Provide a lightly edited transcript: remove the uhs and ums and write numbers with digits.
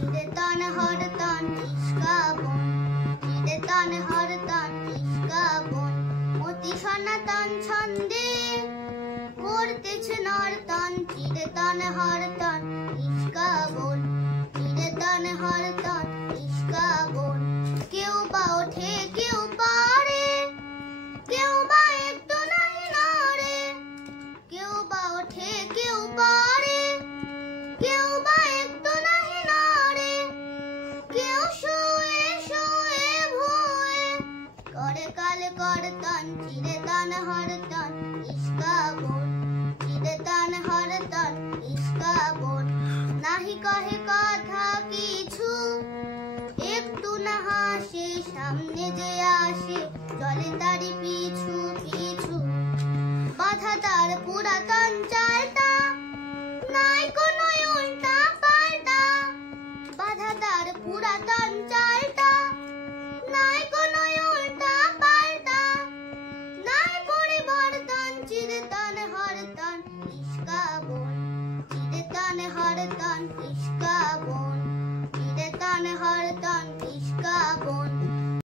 চিরতন হরতন নিষ্কাবন, চিরতন হরতন নিষ্কাবন, অতি সনাতন ছন্দে করতেছে নর্তন। চিরতন হরতন নিষ্কাবন, চিরতন হরতন নিষ্কাবন। কেউ বা ওঠে কেউ পারে, কেউ বা একটু নাহি নড়ে, কেউ বা ওঠে কেউ পারে, কেউ বা একটু নাহি নড়ে, কেউ শুয়ে শুয়ে ভুয়ে করে কাল কর্তন। চিরতন হরতন নিষ্কাবন, চিরতন হরতন নিষ্কাবন। নাহি কহে কথা কিছু, একটু না হাসে, সামনে যে আসে চলে তারি পিছু পিছু। বাধা তার পুরাতন